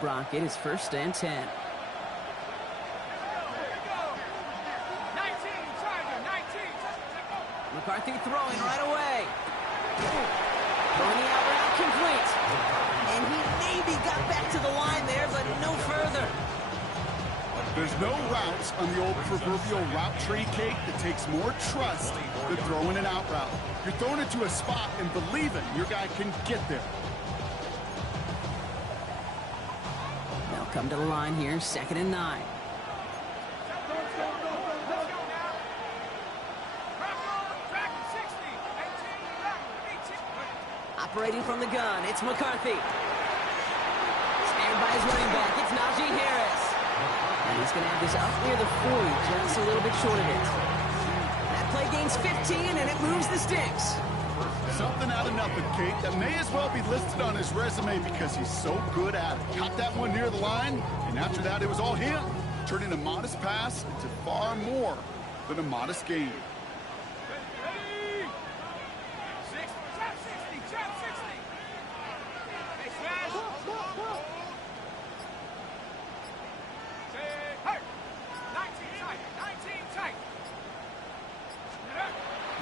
Brock. It is 1st and 10. McCarthy throwing right away. Throwing the out route complete. And he maybe got back to the line there, but no further. There's no routes on the old proverbial route tree, Kate, that takes more trust than throwing an out route. You're throwing it to a spot and believing your guy can get there. They'll come to the line here, 2nd and 9. Operating from the gun, it's McCarthy. Snared by his running back, it's Najee Harris. And he's going to have this up near the 40, just a little bit short of it. That play gains 15, and it moves the sticks. Something out of nothing, Kate, that may as well be listed on his resume because he's so good at it. Caught that one near the line, and after that it was all him, turning a modest pass into far more than a modest gain.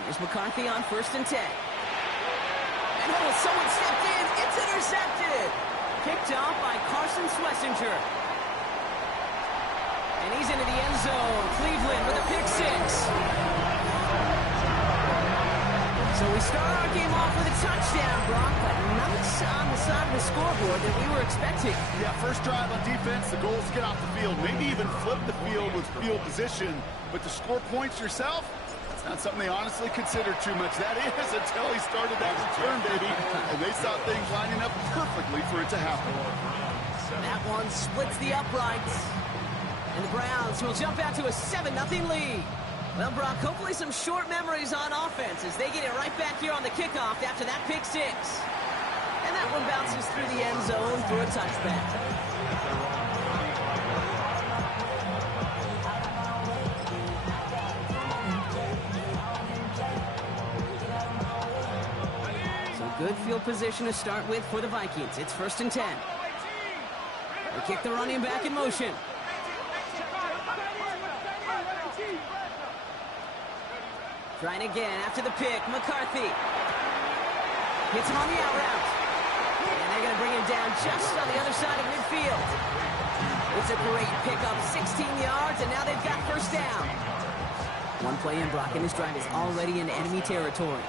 Here's McCarthy on 1st and 10. And oh, someone stepped in. It's intercepted. Picked off by Carson Schlesinger. And he's into the end zone. Cleveland with a pick 6. So we start our game off with a touchdown, Brock, but not on the side of the scoreboard that we were expecting. Yeah, first drive on defense, the goal is to get off the field, maybe even flip the field with field position, but to score points yourself, that's not something they honestly consider too much. That is until he started that return, baby, and they saw things lining up perfectly for it to happen. That one splits the uprights, and the Browns will jump out to a 7-0 lead. Well, Brock, hopefully some short memories on offense as they get it right back here on the kickoff after that pick 6. And that one bounces through the end zone for a touchback. So good field position to start with for the Vikings. It's 1st and 10. They kick the running back in motion. Trying again after the pick. McCarthy hits him on the out route. And they're going to bring him down just on the other side of midfield. It's a great pickup, 16 yards, and now they've got 1st down. One play in, Brock, and this drive is already in enemy territory.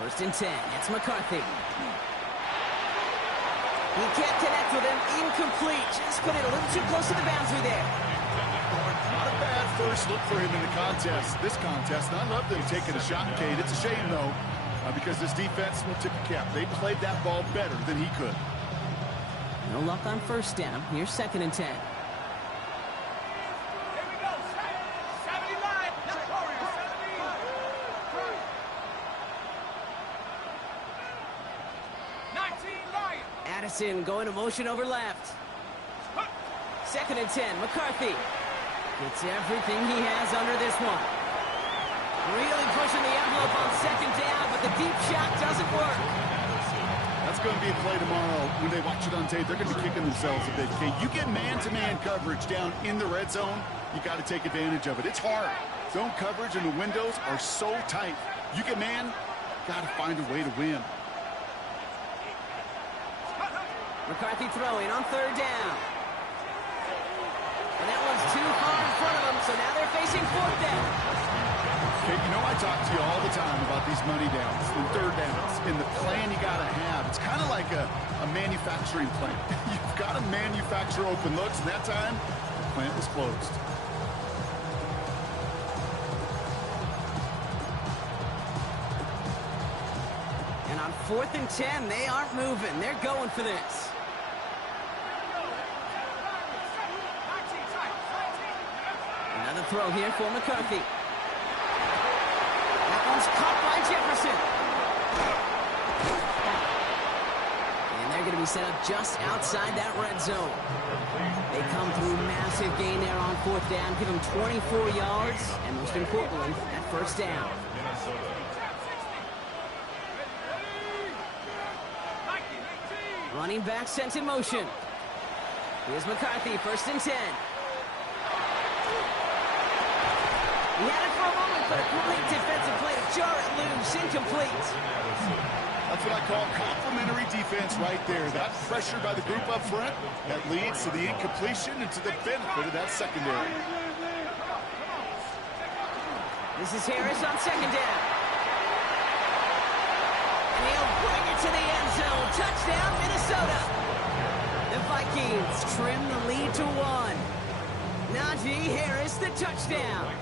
1st and 10. It's McCarthy. He can't connect with him. Incomplete. Just put it a little too close to the boundary there. Not a bad first look for him in the contest. This contest, and I love them taking a shot, Kate. It's a shame, though, because this defense will tip the cap. They played that ball better than he could. No luck on 1st down. Here's 2nd and 10. Addison going to motion over left. 2nd and 10. McCarthy gets everything he has under this one. Really pushing the envelope on 2nd down, but the deep shot doesn't work. That's going to be a play tomorrow. When they watch it on tape, they're going to be kicking themselves a bit. Okay, you get man-to-man coverage down in the red zone, you got to take advantage of it. It's hard. Zone coverage and the windows are so tight. You get man, got to find a way to win. McCarthy throwing on 3rd down. And that one's too far in front of them, so now they're facing 4th down. Okay, you know I talk to you all the time about these money downs and 3rd downs and the plan you got to have. It's kind of like a manufacturing plant. You've got to manufacture open looks, and that time, the plant was closed. And on 4th and 10, they aren't moving. They're going for this. Another throw here for McCarthy. That one's caught by Jefferson. And they're going to be set up just outside that red zone. They come through massive gain there on 4th down, give them 24 yards, and most importantly, that 1st down. Running back sent in motion. Here's McCarthy, 1st and 10. He had it for a moment, but a great defensive play to jar it loose, incomplete. That's what I call complementary defense right there. That pressure by the group up front, that leads to the incompletion and to the benefit of that secondary. This is Harris on 2nd down. And he'll bring it to the end zone. Touchdown, Minnesota. The Vikings trim the lead to 1. Najee Harris, the touchdown.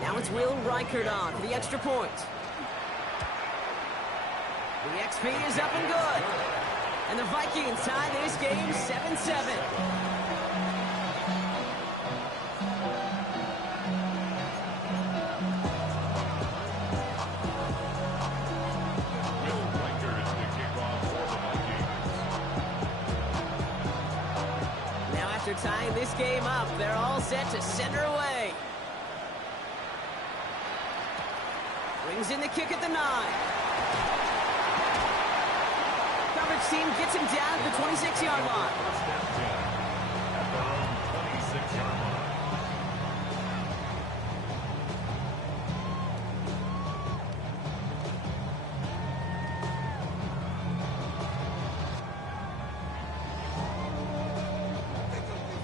Now it's Will Reichert on for the extra point. The XP is up and good. And the Vikings tie this game 7-7. Now after tying this game up, they're all set to send her away. Brings in the kick at the 9. Coverage team gets him down at the 26-yard line.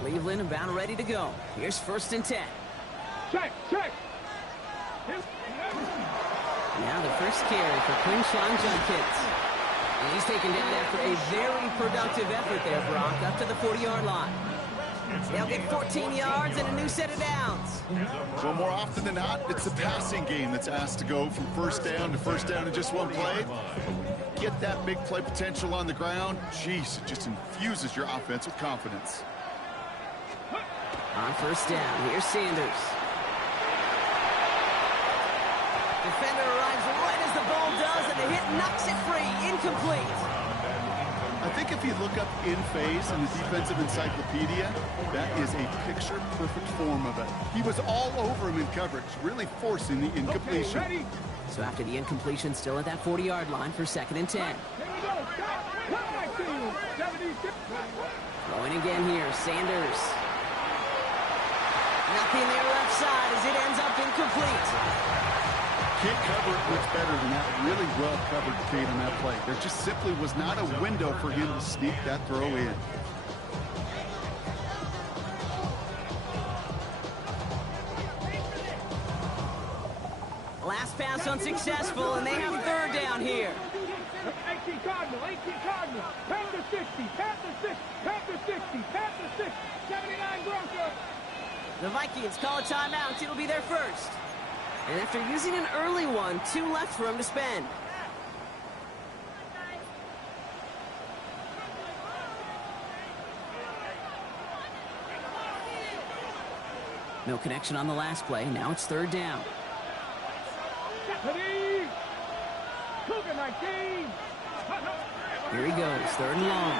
Cleveland about ready to go. Here's 1st and 10. Check. Now the first carry for Quinshon Judkins. And he's taken down after a very productive effort there, Brock, up to the 40-yard line. They'll get 14 yards and a new set of downs. Well, more often than not, it's the passing game that's asked to go from 1st down to 1st down in just one play. Get that big play potential on the ground. Jeez, it just infuses your offense with confidence. On 1st down, here's Sanders. Defender arrives right as the ball does, and the hit knocks it free. Incomplete. I think if you look up in phase in the defensive encyclopedia, that is a picture-perfect form of it. He was all over him in coverage, really forcing the incompletion. Okay, So after the incompletion, still at that 40-yard line for 2nd and 10. Throwing again here, Sanders. Nothing there left side as it ends up incomplete. Can't cover it much better than that. Really well covered, Kate, on that play. There just simply was not a window for him to sneak that throw in. Last pass unsuccessful, and they have 3rd down here. 18 Cardinal, Panther 60, Panther 60, Panther 60, Panther 60, 79 Broncos. The Vikings call a timeout. It'll be their first. And after using an early one, 2 left for him to spend. No connection on the last play. Now it's 3rd down. Cougar 19. Here he goes, 3rd and long.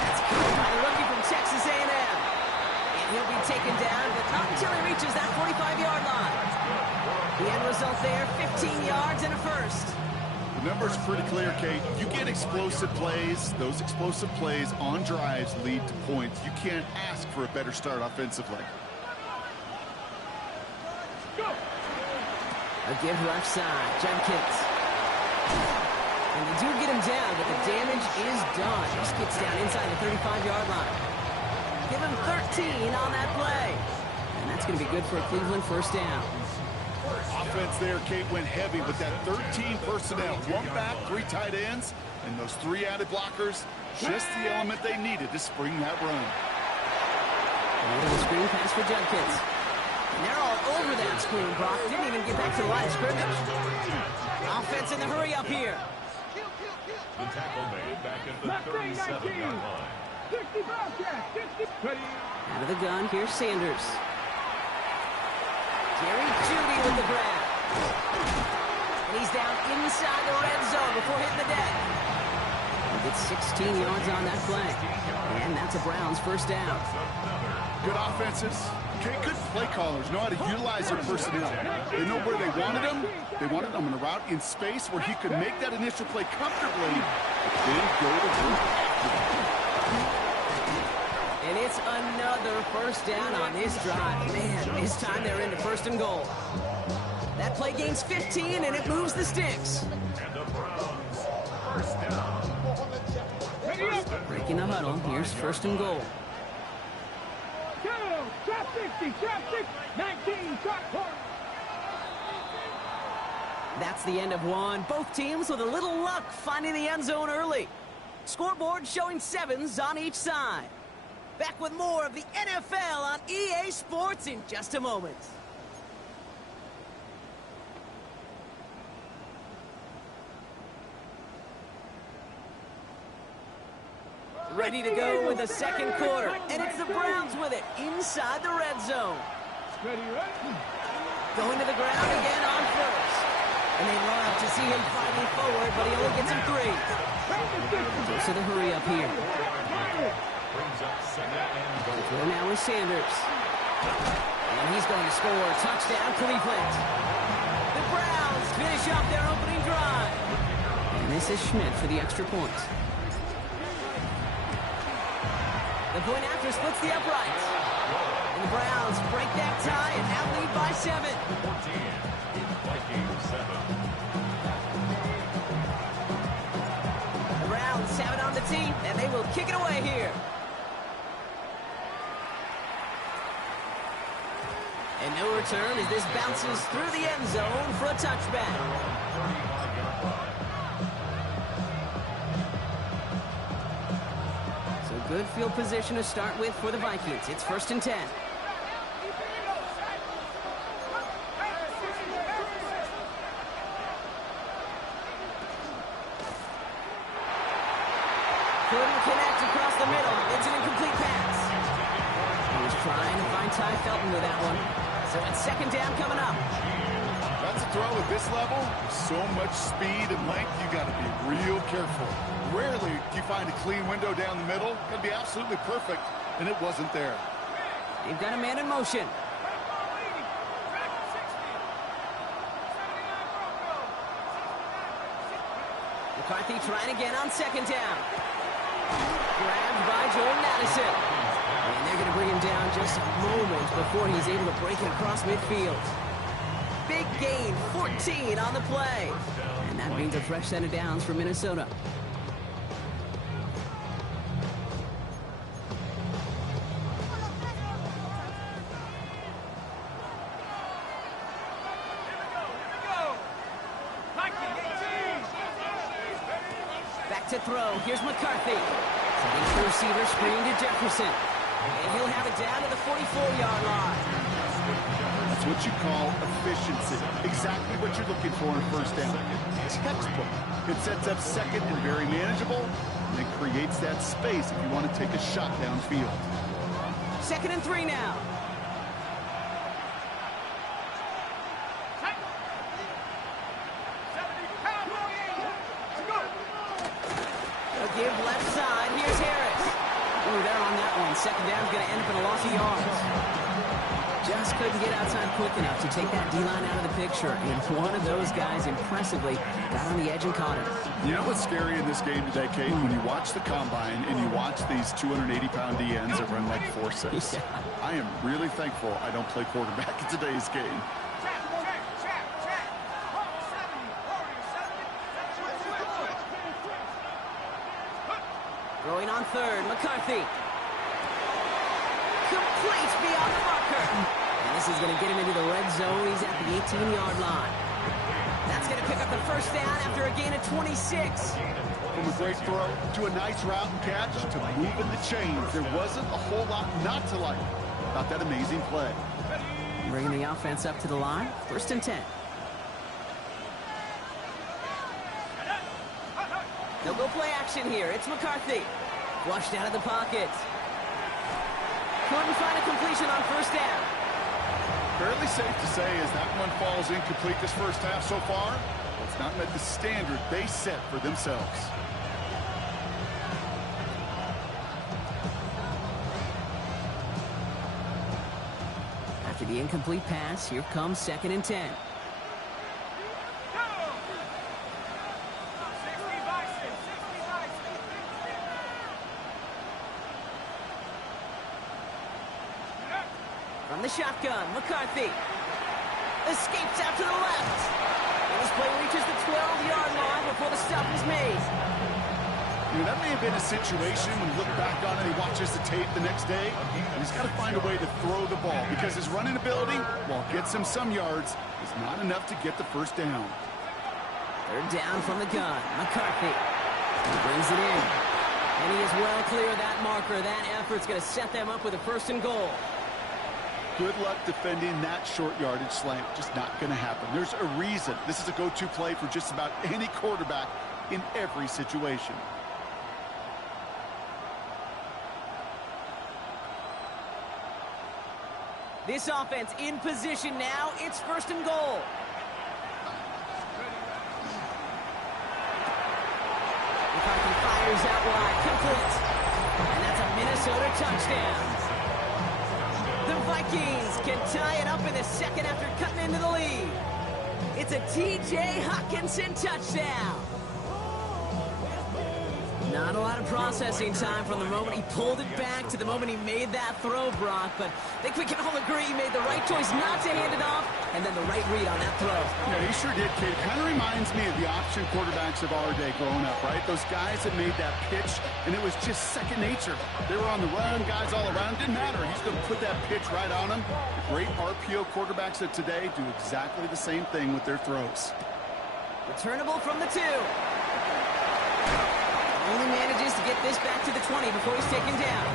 That's caught by the rookie from Texas A&M. And he'll be taken down, but not until he reaches that 45-yard line. The end result there, 15 yards and a first. The numbers are pretty clear, Kate. You get explosive plays. Those explosive plays on drives lead to points. You can't ask for a better start offensively. Go. A give left side, Judkins. And they do get him down, but the damage is done. Just gets down inside the 35-yard line. Give him 13 on that play. And that's going to be good for a Cleveland 1st down. Offense there, Kate, went heavy with that 13 personnel. 1 back, 3 tight ends, and those 3 added blockers. Just the element they needed to spring that run. And the screen pass for Judkins. And they're all over that screen, Brock. Didn't even get back to the line of scrimmage. Offense in the hurry up here. The tackle made back at the 37-yard line. 60 Bobcats, 60. Out of the gun, here's Sanders. Jerry Jeudy with the grab. And he's down inside the red zone before hitting the deck. He gets 16 yards on that play. And that's a Browns 1st down. Good offenses, Okay, good play callers know how to utilize their personnel. They know where they wanted him. They wanted him in a route in space where he could make that initial play comfortably, then go to work. And it's another first down on this drive. Man, this time they're into first and goal. That play gains 15, and it moves the sticks. And the Browns, first down. Breaking the huddle. Here's first and goal. Go! Trap 60, trap 6, 19, trap corner. That's the end of one. Both teams with a little luck finding the end zone early. Scoreboard showing 7s on each side. Back with more of the NFL on EA Sports in just a moment. Ready to go with the second quarter, and it's the Browns with it inside the red zone. Ready, ready. Going to the ground again on first. And they love to see him fighting forward, but he only gets him 3. So the hurry up here. Brings up second and goal. Throw now is Sanders. And he's going to score. Touchdown, Cleveland. The Browns finish off their opening drive. And this is Schmidt for the extra point. The point after splits the uprights. And the Browns break that tie and now lead by 7. 14. Vikings 7. The Browns have it on the team, and they will kick it away here. And no return as this bounces through the end zone for a touchback. 35-yard line. So good field position to start with for the Vikings. It's first and 10. Couldn't connect across the middle. It's an incomplete pass. He was trying to find Ty Felton with that one. So it's second down coming up. That's a throw at this level. So much speed and length, you got to be real careful. Rarely do you find a clean window down the middle. Could be absolutely perfect, and it wasn't there. They've got a man in motion. McCarthy trying again on second down. Grabbed by Jordan Addison. And they're going to bring him down just a moment before he's able to break it across midfield. Big gain, 14 on the play. And that means a fresh set of downs for Minnesota. Back to throw. Here's McCarthy. Sending the receiver, screen to Jefferson. And he'll have it down to the 44-yard line. That's what you call efficiency. Exactly what you're looking for in first down. Textbook. It sets up second and very manageable, and it creates that space if you want to take a shot downfield. Second and 3 now. A give left side. Here's Harris. Ooh, they're on that one. Second down's going to end up in a loss of yards. Just couldn't get outside quick enough to take that D-line out of the picture. And one of those guys impressively got on the edge and caught him. You know what's scary in this game today, Kate? When you watch the combine and you watch these 280-pound DNs that run like 4.6. Yeah. I am really thankful I don't play quarterback in today's game. Throwing on third, McCarthy. Complete beyond the marker. And this is going to get him into the red zone. He's at the 18-yard line. That's going to pick up the first down after a gain of 26. From a great throw to a nice route and catch to moving the chains, there wasn't a whole lot not to like about that amazing play. Bringing the offense up to the line. First and 10. They'll go play action here. It's McCarthy. Flushed out of the pocket. Couldn't find a completion on first down. Fairly safe to say as that one falls incomplete this first half so far, it's not met the standard they set for themselves. The incomplete pass. Here comes 2nd and 10. From the shotgun, McCarthy escapes out to the left. And this play reaches the 12-yard line before the stop is made. You know, that may have been a situation when you look back on it, he watches the tape the next day, and he's got to find a way to throw the ball because his running ability, while it gets him some yards, is not enough to get the first down. 3rd down from the gun. McCarthy brings it in. And he is well clear of that marker. That effort's going to set them up with a 1st and goal. Good luck defending that short yardage slant. Just not going to happen. There's a reason this is a go-to play for just about any quarterback in every situation. This offense in position now. It's 1st and goal. McCarthy fires out wide. Complete. And that's a Minnesota touchdown. The Vikings can tie it up in the 2nd after cutting into the lead. It's a T.J. Hockenson touchdown. Not a lot of processing time from the moment he pulled it back to the moment he made that throw, Brock. But I think we can all agree he made the right choice not to hand it off, and then the right read on that throw. Yeah, he sure did, Kate. Kind of reminds me of the option quarterbacks of our day growing up, right? Those guys that made that pitch, and it was just second nature. They were on the run, guys all around. Didn't matter. He's going to put that pitch right on them. The great RPO quarterbacks of today do exactly the same thing with their throws. Returnable from the 2. Only manages to get this back to the 20 before he's taken down.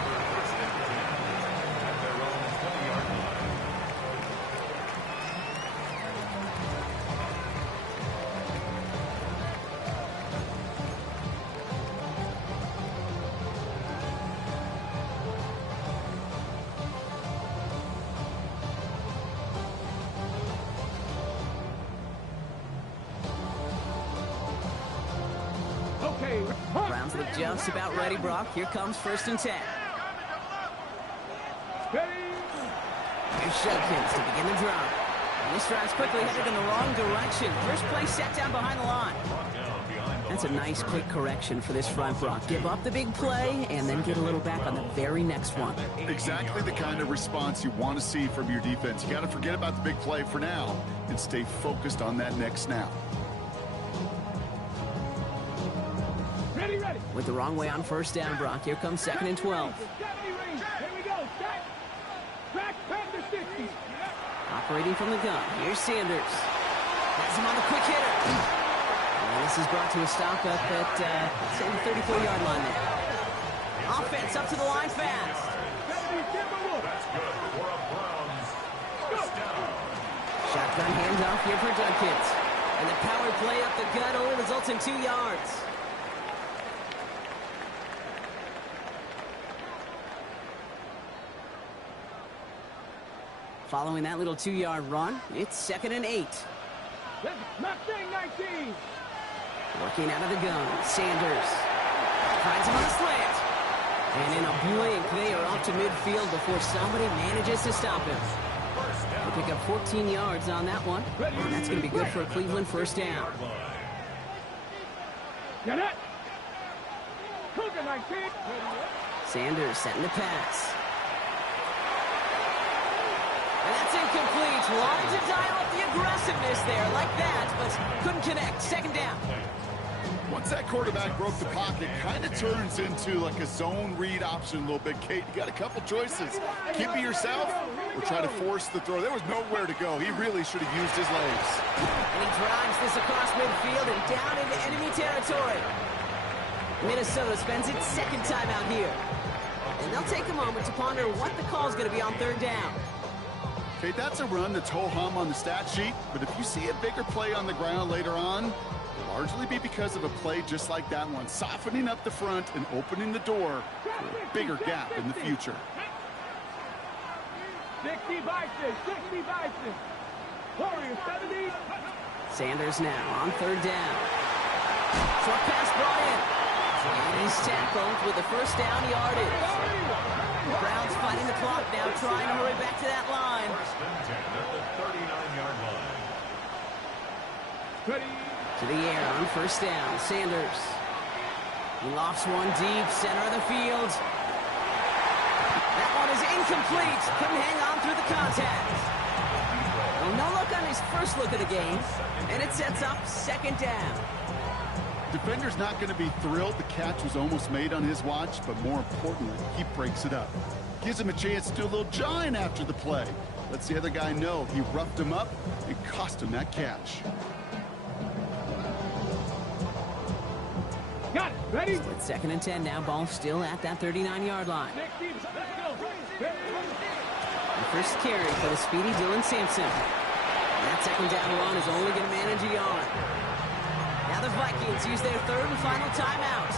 Browns look just about ready, Brock. Here comes 1st and 10. Here's Shudkins to begin the drive. And this drive's quickly headed in the wrong direction. First play set down behind the line. That's a nice quick correction for this front, Brock. Give up the big play and then get a little back on the very next one. Exactly the kind of response you want to see from your defense. You got to forget about the big play for now and stay focused on that next snap. With the wrong way on 1st down, Brock. Here comes 2nd and 12. Here we go. Track back to 60. Operating from the gun. Here's Sanders. Has him on the quick hitter. And this is brought to a stop up at, say, the 34-yard line there. Offense up to the line fast. Shotgun handoff here for Judkins. And the power play up the gut only results in 2 yards. Following that little 2-yard run, it's 2nd and 8. Mustang 19. Working out of the gun, Sanders finds him on a slant. And in a blink, they are off to midfield before somebody manages to stop him. They pick up 14 yards on that one. And that's going to be good for a Cleveland 1st down. Get it. Cougar 19. Sanders setting the pass. And that's incomplete. Wanted to dial up the aggressiveness there like that, but couldn't connect. 2nd down. Once that quarterback broke the pocket, kind of turns into like a zone read option a little bit, Kate. You got a couple choices. Keep it yourself or try to force the throw. There was nowhere to go. He really should have used his legs. And he drives this across midfield and down into enemy territory. Minnesota spends its 2nd time out here. And they'll take a moment to ponder what the call is going to be on 3rd down. Okay, that's a run that's ho-hum on the stat sheet, but if you see a bigger play on the ground later on, it'll largely be because of a play just like that one, softening up the front and opening the door for a bigger gap in the future. 60 Bison, 60 Bison. Warriors 70. Sanders now on 3rd down. Short pass brought in. And He's tackled with the first down yardage. The Browns fighting the clock now, trying to hurry back to that line. First and 10 at the 39-yard line. Ready. To the air on first down, Sanders. He lofts one deep, center of the field. That one is incomplete. Couldn't hang on through the contact. Well, no look on his first look of the game, and it sets up second down. Defender's not going to be thrilled the catch was almost made on his watch, but more importantly, he breaks it up. Gives him a chance to do a little jawing after the play. Lets the other guy know he roughed him up and cost him that catch. Got it. Ready. It's second and 10 now. Ball still at that 39-yard line. Next team. Let's go. The first carry for the speedy Dylan Sampson. That second down run is only going to manage a yard. Now the Vikings use their third and final timeout.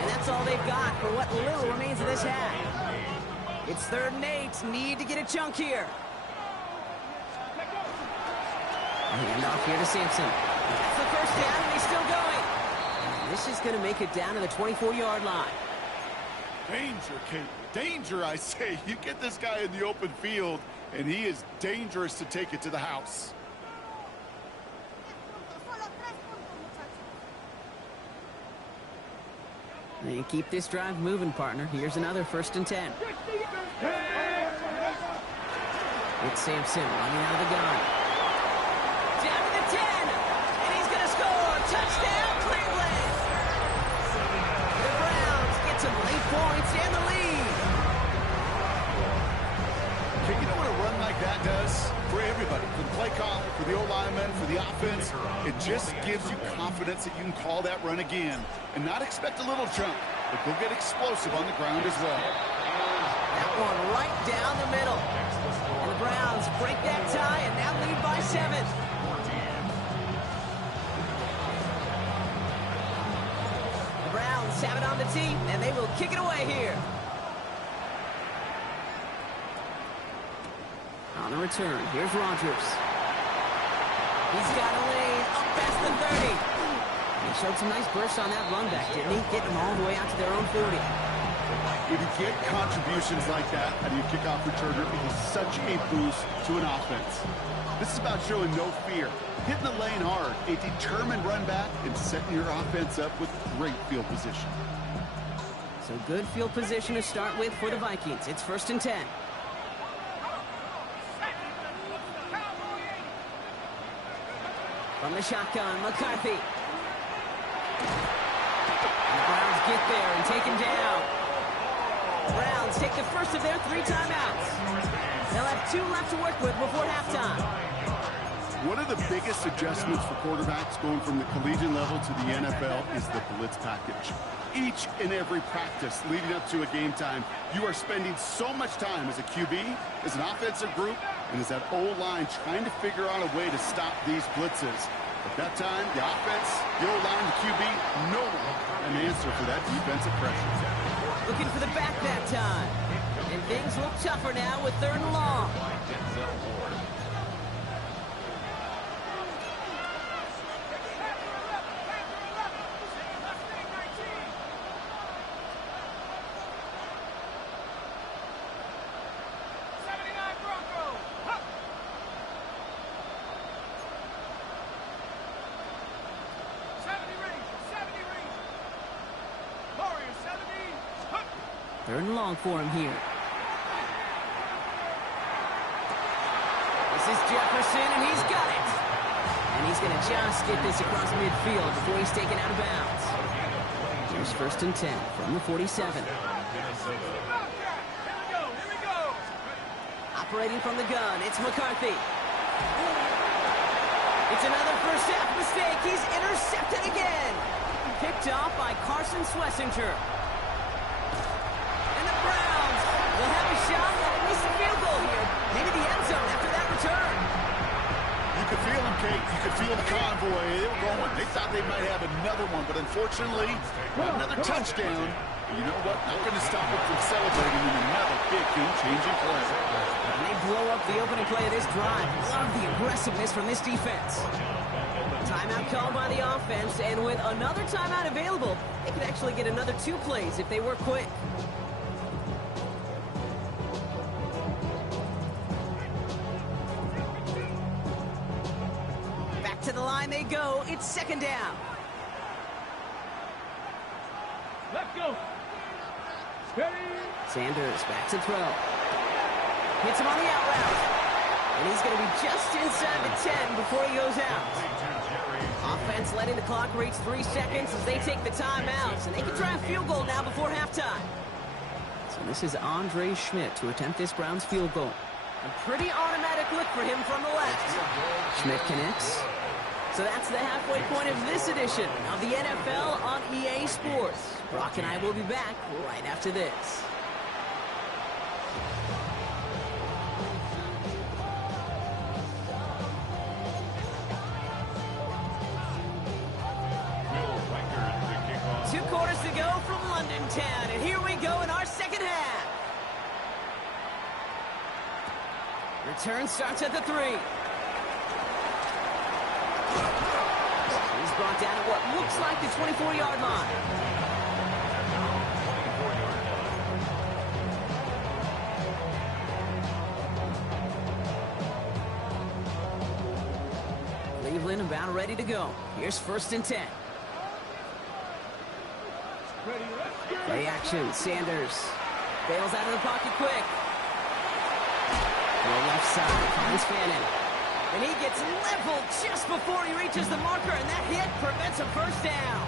And that's all they've got for what little remains of this half. It's 3rd and 8. Need to get a chunk here. A handoff here to Sampson. That's the first down, and he's still going. And this is going to make it down to the 24-yard line. Danger, Kate. Danger, I say. You get this guy in the open field, and he is dangerous to take it to the house. And keep this drive moving, partner. Here's another 1st and 10. It's Sampson running out of the gun. Down to the 10, and he's going to score. Touchdown, Cleveland. The Browns get some late points and the lead. Okay, you know what a run like that does? For everybody, for the play caller, for the O-lineman, for the offense, it just gives you confidence that you can call that run again and not expect a little jump, but go get explosive on the ground as well. That one right down the middle. And the Browns break that tie and now lead by 7. The Browns have it on the tee, and they will kick it away here. On the return, here's Rodgers. He's got a lane up past the 30. He showed some nice bursts on that run back, didn't he? Getting them all the way out to their own 40. When you get contributions like that out of your kickoff returner, it is such a boost to an offense. This is about showing no fear, hitting the lane hard, a determined run back, and setting your offense up with great field position. So good field position to start with for the Vikings. It's 1st and 10. From the shotgun, McCarthy. And the Browns get there and take him down. The Browns take the first of their 3 timeouts. They'll have 2 left to work with before halftime. One of the biggest adjustments for quarterbacks going from the collegiate level to the NFL is the blitz package. Each and every practice leading up to a game time, you are spending so much time as a QB, as an offensive group, and as that O-line trying to figure out a way to stop these blitzes. At that time, the offense, the O-line, the QB, no one an answer for that defensive pressure. Looking for the back that time. And things look tougher now with 3rd and long. Third and long for him here. This is Jefferson, and he's got it. And he's going to just get this across midfield before he's taken out of bounds. Here's 1st and 10 from the 47. Operating from the gun, it's McCarthy. It's another first half mistake. He's intercepted again. Picked off by Carson Swessinger. They'll have a shot at at least a field goal here. Maybe the end zone after that return. You could feel them, Kate. You could feel the convoy. They were going. They thought they might have another one, but unfortunately, another touchdown. You know what? Not going to stop them from celebrating in another big game-changing play. And they blow up the opening play of this drive. Love the aggressiveness from this defense. Timeout called by the offense, and with another timeout available, they could actually get another 2 plays if they work quick. Back to the line they go. It's 2nd down. Let's go. Ready. Sanders back to throw. Hits him on the out route. And he's going to be just inside the 10 before he goes out. Offense letting the clock reach 3 seconds as they take the timeouts. And they can try a field goal now before halftime. So this is Andre Schmidt to attempt this Browns field goal. A pretty automatic look for him from the left. Schmidt connects. So that's the halfway point of this edition of the NFL on EA Sports. Brock and I will be back right after this. Town, and here we go in our 2nd half. Return starts at the 3. He's brought down at what looks like the 24-yard line. Cleveland about ready to go. Here's 1st and 10. Play action, Sanders. Bails out of the pocket quick. Go left side, finds Fannin. And he gets leveled just before he reaches the marker, and that hit prevents a 1st down.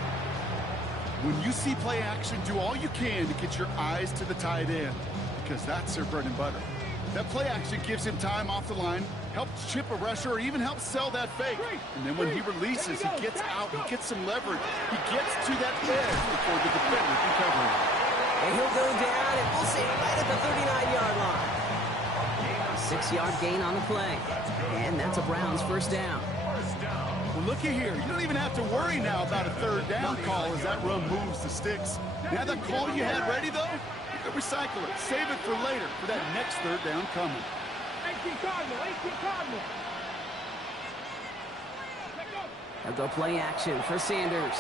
When you see play action, do all you can to get your eyes to the tight end, because that's their bread and butter. That play action gives him time off the line, helps chip a rusher, or even helps sell that fake. And then when he releases, he gets out, he gets some leverage. He gets to that edge before the defender can cover him. And he'll go down, and we'll say right at the 39-yard line. A 6-yard gain on the play. And that's a Browns 1st down. Well, looky here. You don't even have to worry now about a 3rd down call as that run moves the sticks. Now that call you had ready, though, you can recycle it. Save it for later for that next 3rd down coming. 18 Cardinal, 18 Cardinal. They'll go play action for Sanders.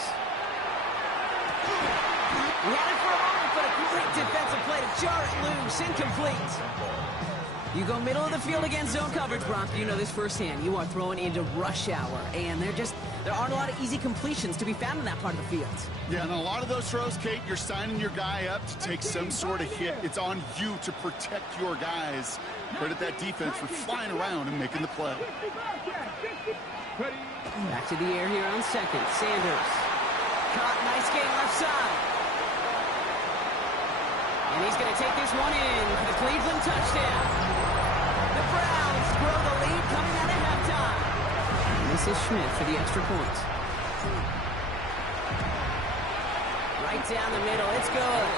He had it for a moment, but a great defensive play to jar it loose. Incomplete. You go middle of the field against zone coverage, Brock. You know this firsthand. You are throwing into rush hour, and there aren't a lot of easy completions to be found in that part of the field. Yeah, and a lot of those throws, Kate, you're signing your guy up to take some sort of hit. It's on you to protect your guys. Credit that defense for flying around and making the play. Back to the air here on 2nd. Sanders. Caught, nice gain left side. And he's going to take this one in for the Cleveland touchdown. The Browns grow the lead coming out of halftime. And this is Schmidt for the extra point. Right down the middle. It's good.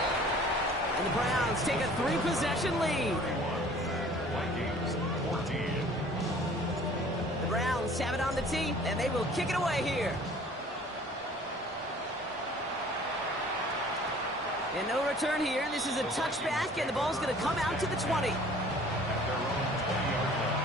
And the Browns take a 3-possession lead. Vikings 14. The Browns have it on the tee, and they will kick it away here. And no return here. This is a touchback, and the ball's going to come out to the 20. At their own 20-yard line.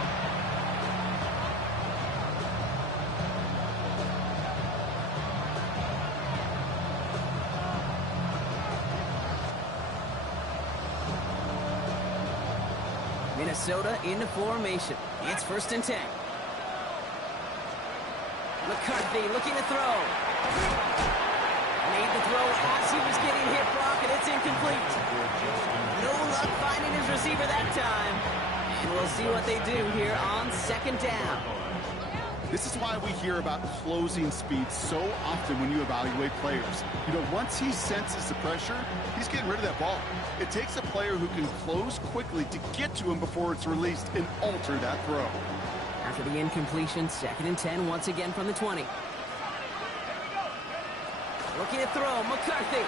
Minnesota into formation. It's 1st and 10. McCarthy looking to throw. Made the throw as he was getting hit, Brock, and it's incomplete. No luck finding his receiver that time. And we'll see what they do here on 2nd down. This is why we hear about closing speed so often when you evaluate players. You know, once he senses the pressure, he's getting rid of that ball. It takes a player who can close quickly to get to him before it's released and alter that throw. After the incompletion, 2nd and 10 once again from the 20. Looking to throw, McCarthy.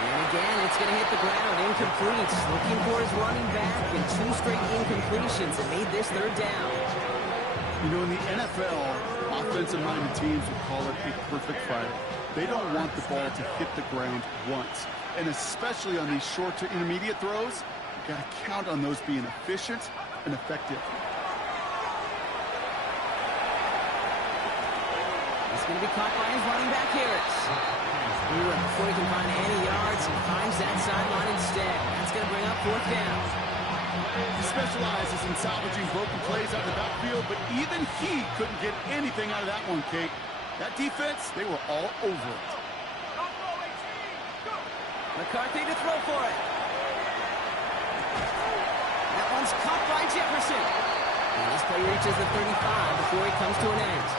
And again, it's going to hit the ground, incomplete. Looking for his running back, and 2 straight incompletions and made this 3rd down. You know, in the NFL, offensive-minded teams would call it a perfect fight. They don't want the ball to hit the ground once. And especially on these short to intermediate throws, you've got to count on those being efficient and effective. going to be caught by his running back, Harris. Before he can find any yards, he finds that sideline instead. That's going to bring up 4th down. He specializes in salvaging broken plays out of the backfield, but even he couldn't get anything out of that one, Kate. That defense, they were all over it. McCarthy to throw for it. That one's caught by Jefferson. And this play reaches the 35 before it comes to an end.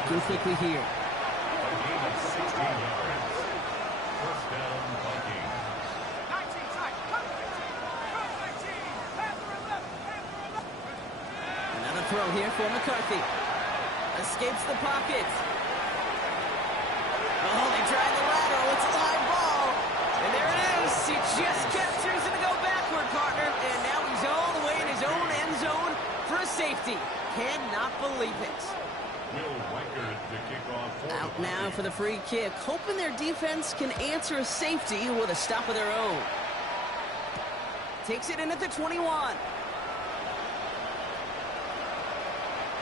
Working quickly here. A gain of 16 yards. First down, Vikings. Another throw here for McCarthy. Escapes the pocket. Oh, they tried the lateral. It's a live ball. And there it is. He just kept choosing to go backward, partner. And now he's all the way in his own end zone for a safety. Cannot believe it. Will Reichard to kick off for Out the now Vikings. for the free kick, hoping their defense can answer a safety with a stop of their own. Takes it in at the 21.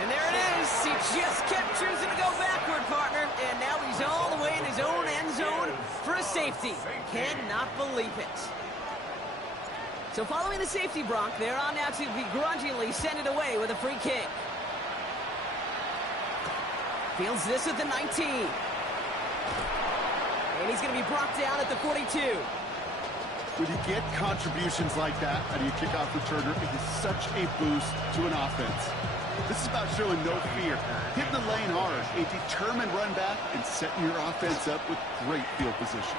And there it is. He just kept choosing to go backward, partner. And now he's all the way in his own end zone for a safety. Cannot believe it. So following the safety, Brock, they're on now to begrudgingly send it away with a free kick. Fields this at the 19. And he's going to be brought down at the 42. When you get contributions like that out of your kickoff returner, it is such a boost to an offense. This is about showing no fear, hitting the lane hard, a determined run back, and setting your offense up with great field position.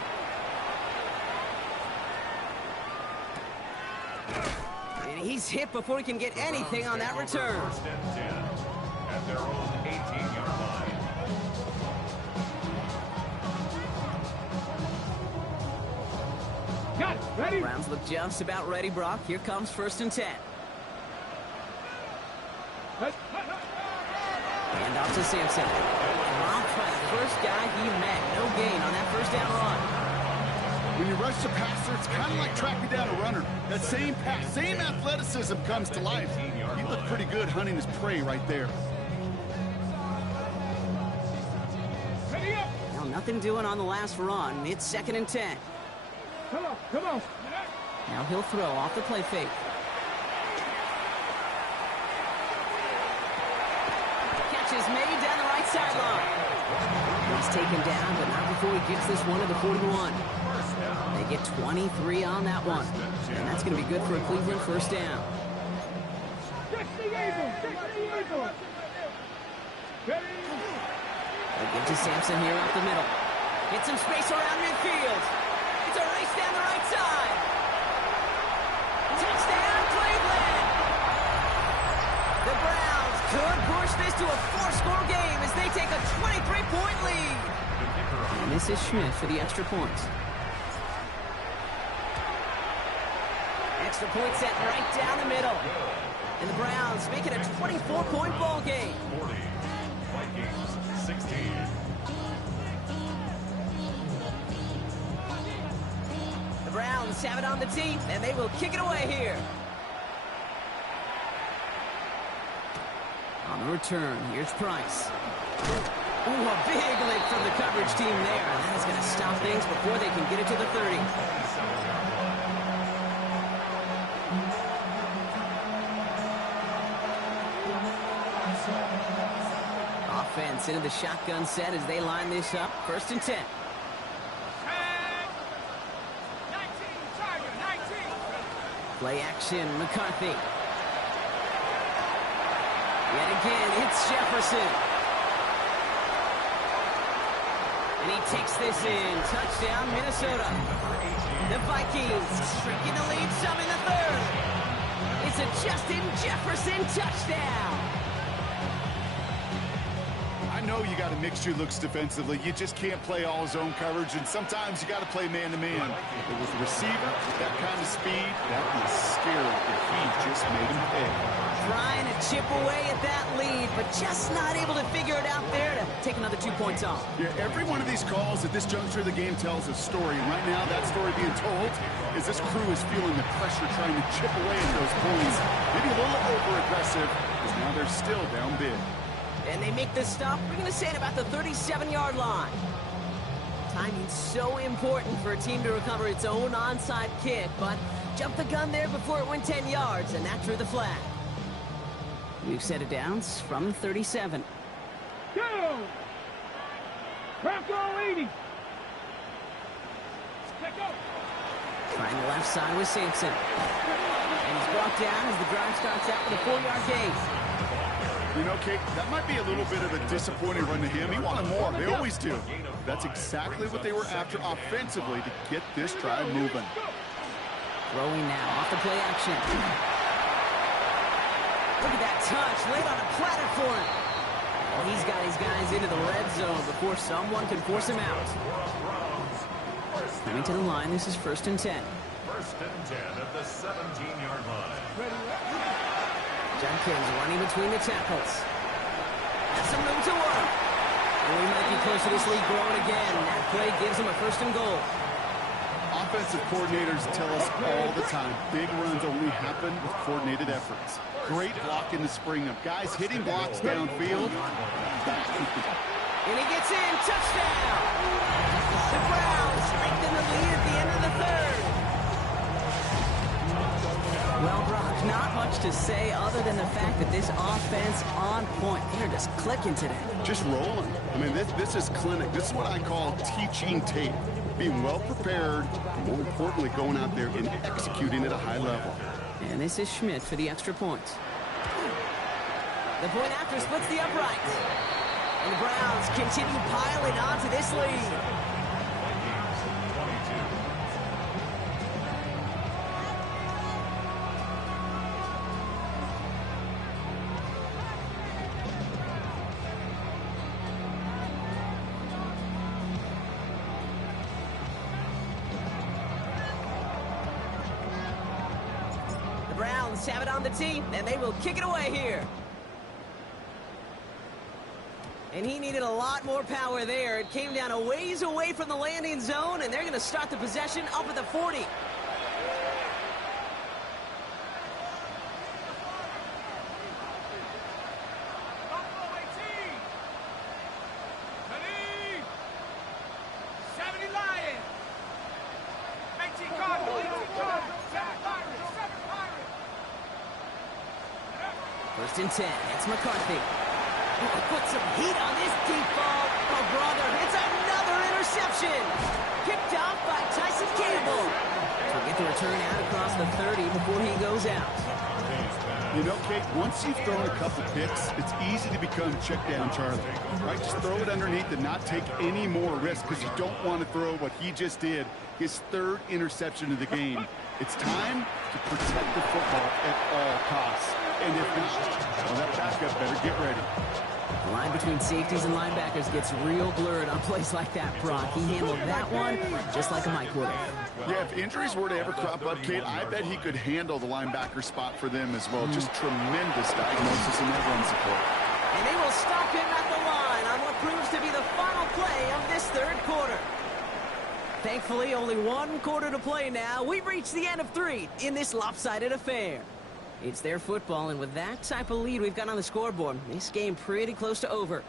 And he's hit before he can get anything on that return. First and 10 at their own 18-yard line. Got it. Ready? Browns look just about ready, Brock. Here comes 1st and 10. And off to Sampson. Off by the first guy he met. No gain on that first down run. When you rush the passer, it's kind of like tracking down a runner. That same pass, same athleticism comes to life. He looked pretty good hunting his prey right there. Ready up. Now nothing doing on the last run. It's 2nd and 10. Come on, come on. Now he'll throw off the play fake. Catch is made down the right sideline. He's taken down, but not before he gets this one to the 41. They get 23 on that one. And that's going to be good for a Cleveland first down. 60 Eagles, 60 Eagles. Ready? They give to Sampson here up the middle. Get some space around midfield. It's a race down the right side. Touchdown, Cleveland! The Browns could push this to a 4-score game as they take a 23-point lead. And this is Schmidt for the extra point. Extra point set right down the middle. And the Browns make it a 24-point ball game. 40, Vikings 16. The Browns have it on the tee, and they will kick it away here. On the return, here's Price. Ooh, a big lick from the coverage team there. That is going to stop things before they can get it to the 30. Offense into the shotgun set as they line this up. 1st and 10. 19, Tiger, 19. Play action, McCarthy. Yet again, it's Jefferson. And he takes this in. Touchdown, Minnesota. The Vikings shrinking the lead some in the 3rd. It's a Justin Jefferson touchdown. I know you got to mix your looks defensively. You just can't play all zone coverage, and sometimes you got to play man-to-man. But with the receiver, that kind of speed, that is scary, and he just made him pay. Trying to chip away at that lead, but just not able to figure it out there to take another 2 points off. Yeah, every one of these calls at this juncture of the game tells a story, and right now that story being told is this crew is feeling the pressure trying to chip away at those points. Maybe a little over-aggressive, because now they're still down big. And they make the stop, we're going to say at about the 37-yard line. Timing's so important for a team to recover its own onside kick, but jumped the gun there before it went 10 yards, and that drew the flag. We've set it down from 37. Go! Bronco 80. Trying the left side with Sampson. And he's brought down as the drive starts out with a 4-yard gain. You know, Kate, that might be a little bit of a disappointing run to him. He wanted more. They always do. That's exactly what they were after offensively to get this drive moving. Throwing now off the play action. Look at that touch. Laid on a platter for him. Well, he's got his guys into the red zone before someone can force him out. Coming to the line, this is 1st and 10. 1st and 10 at the 17-yard line. Judkins running between the tackles. Has some room to work. And we might be close to this lead growing again. That play gives him a 1st and goal. Offensive coordinators tell us all the time, big runs only happen with coordinated efforts. Great block in the spring of guys hitting blocks downfield. And he gets in. Touchdown! The Browns lengthen the lead at the end of the 3rd. Well, Brock, not much to say other than the fact that this offense on point. They're just clicking today. Just rolling. I mean, this is clinic. This is what I call teaching tape. Being well prepared, and more importantly, going out there and executing at a high level. And this is Schmidt for the extra point. The point after splits the uprights. And the Browns continue piling on to this lead. Browns have it on the tee, and they will kick it away here. And he needed a lot more power there. It came down a ways away from the landing zone, and they're going to start the possession up at the 40. First and 10. It's McCarthy. Oh, put some heat on this deep ball. Oh, brother, it's another interception. Picked off by Tyson Campbell. He'll get the return out across the 30 before he goes out. You know, Kate, once you've thrown a couple picks, it's easy to become check down Charlie. Right? Just throw it underneath and not take any more risk because you don't want to throw what he just did, his 3rd interception of the game. It's time to protect the football at all costs. And if not, well, that backup better get ready. The line between safeties and linebackers gets real blurred on plays like that, Brock. He handled that one just like a Mike would have. Yeah, if injuries were to ever crop up, Kate, I bet he could handle the linebacker spot for them as well. Just tremendous diagnosis and that run support. And they will stop him at the line on what proves to be the final play of this 3rd quarter. Thankfully, only 1 quarter to play now. We've reached the end of 3 in this lopsided affair. It's their football, and with that type of lead we've got on the scoreboard, this game pretty close to over.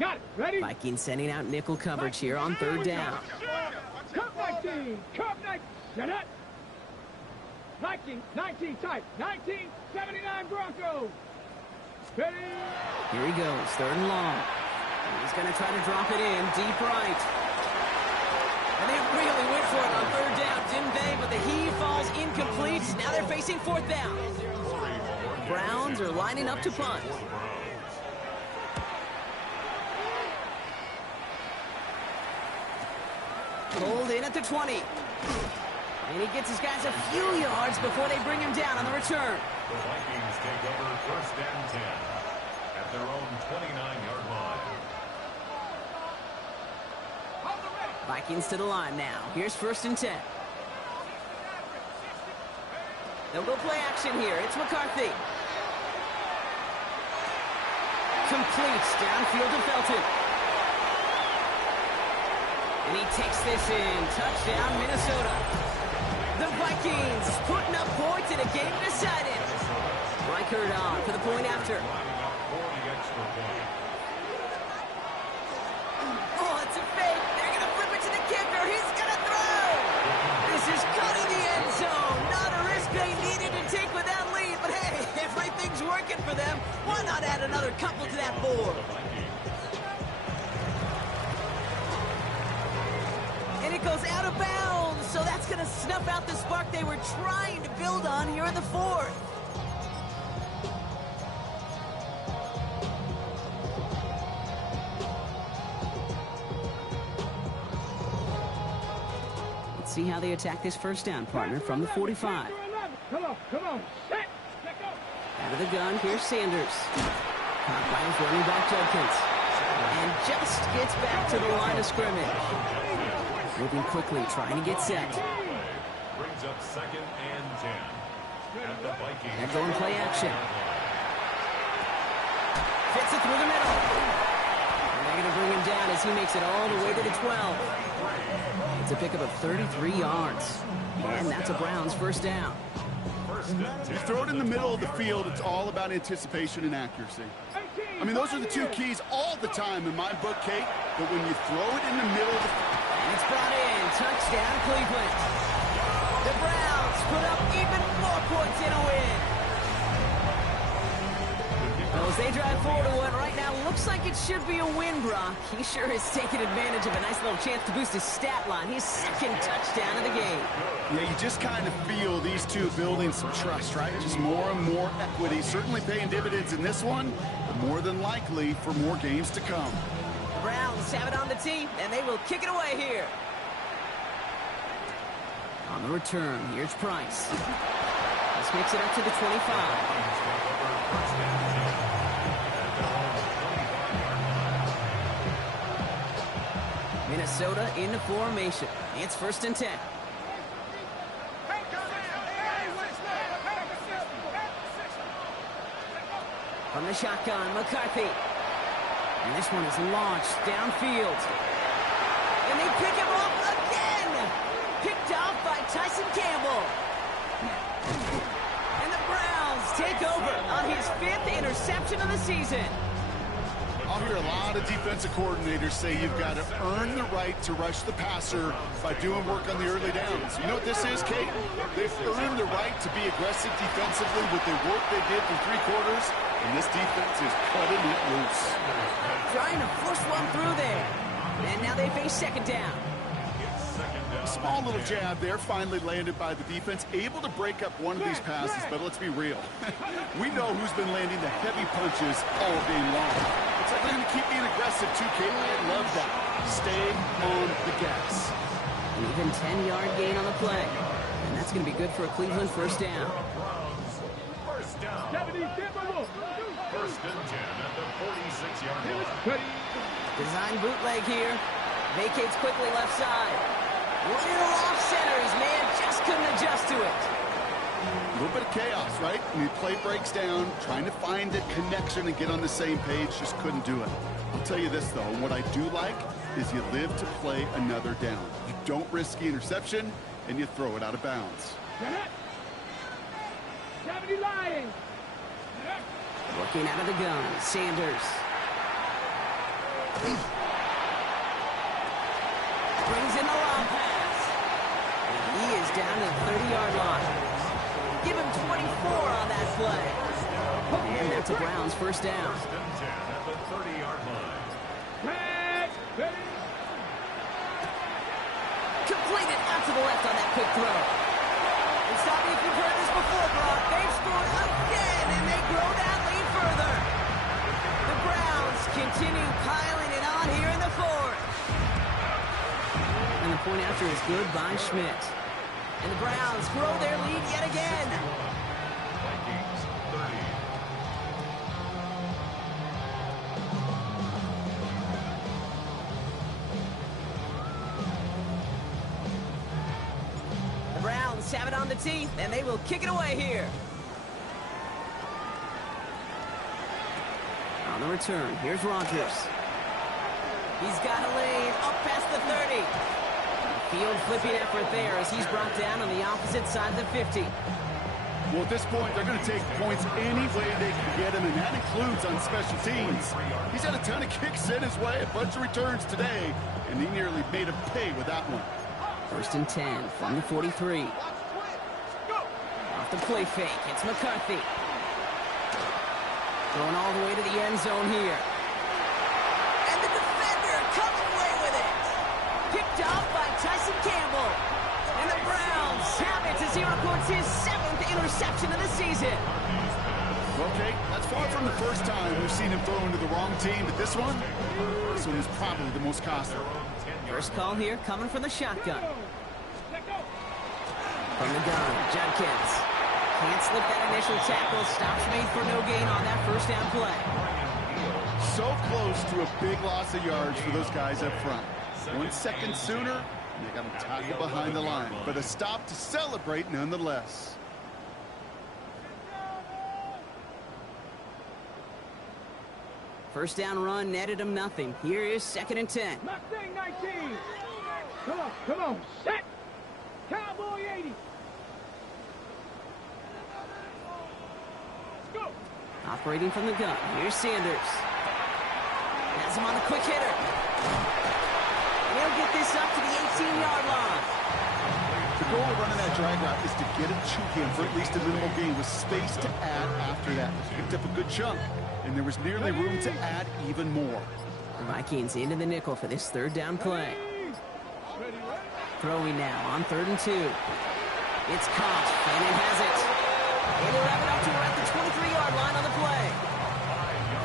Got it. Ready? Vikings sending out nickel coverage here on 3rd down. Cup 19. Cup 19. Shut up. Viking 19 tight. 1979 Broncos. Ready? Here he goes, 3rd and long. He's going to try to drop it in, deep right. And they really went for it on 3rd down, didn't they? But the heave falls incomplete. Now they're facing 4th down. Browns are lining up to punt. Pulled in at the 20. And he gets his guys a few yards before they bring him down on the return. The Vikings take over 1st and 10 at their own 29-yard line. Vikings to the line now. Here's 1st and 10. They'll go play action here. It's McCarthy. Completes downfield to Felton. And he takes this in. Touchdown, Minnesota. The Vikings putting up points in a game decided. Reichert on for the point after. Oh, it's a fake. They're going to flip it to the kicker. He's going to throw. This is cutting the end zone. Not a risk they needed to take with that lead. But hey, everything's working for them. Why not add another couple to that board? And it goes out of bounds. So that's going to snuff out the spark they were trying to build on here in the fourth. See how they attack this first down, partner, from the 45. Come on. Set. Let go. Out of the gun, here's Sanders. Caught by his running back, Judkins. And just gets back to the line of scrimmage. Moving quickly, trying to get set. Brings up 2nd and 10. At the Vikings. They're going play action. Fits it through the middle. And they're going to bring him down as he makes it all the way to the 12. It's a pickup of 33 yards. And that's a Browns first down. You throw it in the middle of the field, it's all about anticipation and accuracy. I mean, those are the two keys all the time in my book, Kate. But when you throw it in the middle of the field... And it's brought in. Touchdown, Cleveland. The Browns put up even more points in a win. Well, as they drive forward to one right now, looks like it should be a win, Brock. He sure is taking advantage of a nice little chance to boost his stat line. His second touchdown of the game. Yeah, you just kind of feel these two building some trust, right? Just more and more equity. Certainly paying dividends in this one, but more than likely for more games to come. The Browns have it on the tee, and they will kick it away here. On the return, here's Price. This makes it up to the 25. Minnesota into formation. It's 1st and 10. From the shotgun, McCarthy. And this one is launched downfield. And they pick him up again. Picked off by Tyson Campbell. And the Browns take over on his 5th interception of the season. I'll hear a lot of defensive coordinators say you've got to earn the right to rush the passer by doing work on the early downs. You know what this is, Kate? They've earned the right to be aggressive defensively with the work they did for 3 quarters, and this defense is cutting it loose. Trying to force one through there. And now they face 2nd down. A small little jab there, finally landed by the defense, able to break up one of these passes, but let's be real. We know who's been landing the heavy punches all game long. It's like they're going to keep being aggressive too, Kate. I love that. Stay on the gas. An even 10-yard gain on the play. And that's going to be good for a Cleveland first down. First down. 1st and 10 at the 46-yard line. Design bootleg here. Vacates quickly left side. Running off center. His man just couldn't adjust to it. A little bit of chaos, right? When the play breaks down, trying to find a connection and get on the same page, just couldn't do it. I'll tell you this, though. What I do like is you live to play another down. You don't risk the interception, and you throw it out of bounds. Working out of the gun. Sanders. Brings in the long pass. And he is down to the 30-yard line. Give him 24 on that play. And that's a Browns first down. 1st and 10 at the 30-yard line. Completed out to the left on that quick throw. And stop me if you've heard this before, Brock. They've scored again, and they grow that lead further. The Browns continue piling it on here in the 4th. And the point after is good by Schmidt. And the Browns grow their lead yet again. Vikings 30. The Browns have it on the tee, and they will kick it away here. On the return, here's Rodgers. He's got a lane up past the 30. Field flipping effort there as he's brought down on the opposite side of the 50. Well, at this point, they're going to take points any way they can get him, and that includes on special teams. He's had a ton of kicks in his way, a bunch of returns today, and he nearly made him pay with that one. 1st and 10 from the 43. Off the play fake, it's McCarthy. Going all the way to the end zone here. And the defender coming away with it. Picked off by Tyson Campbell. And the Browns have it as he records his 7th interception of the season. Okay, that's far from the first time we've seen him throw into the wrong team, but this one is probably the most costly. First call here coming from the shotgun. From the gun, Judkins. Can't slip that initial tackle. Stops made for no gain on that first down play. So close to a big loss of yards for those guys up front. 1 second sooner, and they got him tackled behind the line. But a stop to celebrate nonetheless. First down run netted him nothing. Here is 2nd and 10. Mustang 19. Come on, set. Cowboy 80. Go. Operating from the gun. Here's Sanders. Has him on a quick hitter. He'll get this up to the 18-yard line. The goal of running that drag route is to get it to him for at least a minimal gain with space to add after that. Picked up a good chunk, and there was nearly room to add even more. The Vikings into the nickel for this 3rd down play. Throwing now on 3rd and 2. It's caught. Fannin has it. And he'll have it up to around the 23-yard line on the play.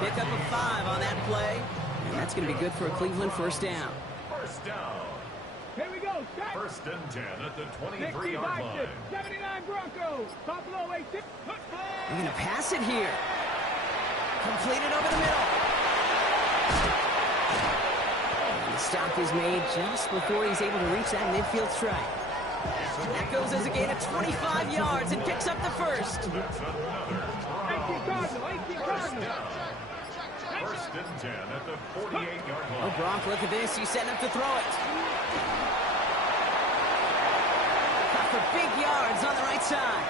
Pick up a 5 on that play. And that's going to be good for a Cleveland first down. First down. Here we go. Set. 1st and 10 at the 23-yard line. 79 Broncos. Buffalo 86. They're going to pass it here. Completed over the middle. And the stop is made just before he's able to reach that midfield strike. That goes as a gain of 25 yards and picks up the first. 18 Cardinal. 18 Cardinal. 1st and 10 at the 48-yard line. Oh, Gronk, look at this. He's setting up to throw it. Got for big yards on the right side.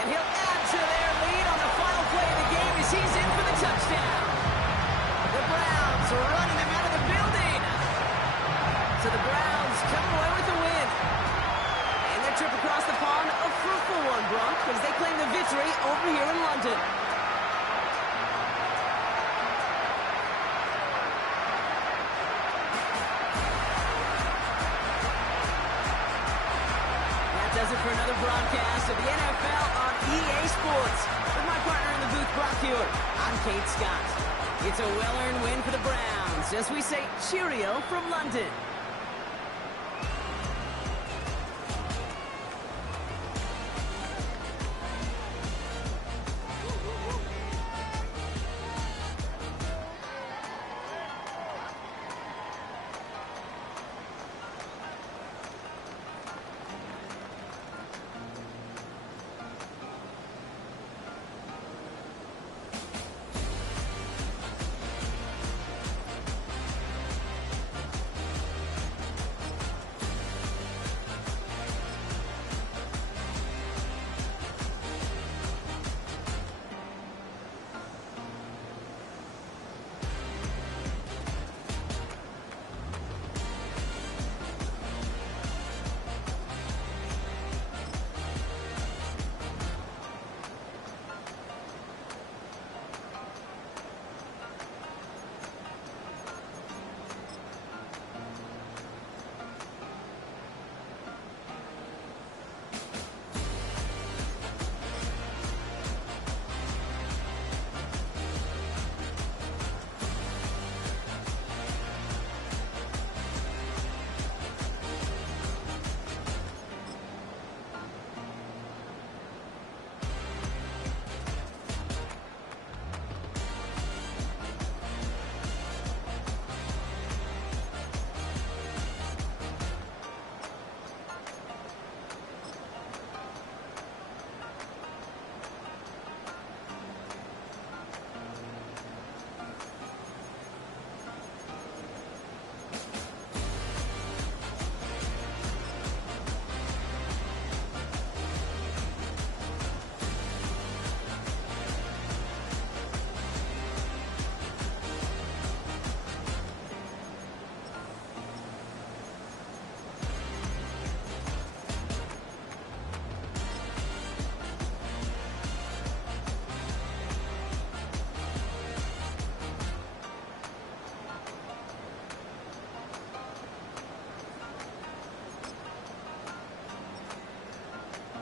And he'll add to their lead on the final play of the game as he's in for the touchdown. The Browns are running him out of the building. So the Browns come away with the win. And their trip across the pond, a fruitful one, Gronk, as they claim the victory over here in London. Does it for another broadcast of the NFL on EA Sports. With my partner in the booth, Brock Hewitt, I'm Kate Scott. It's a well-earned win for the Browns as we say cheerio from London.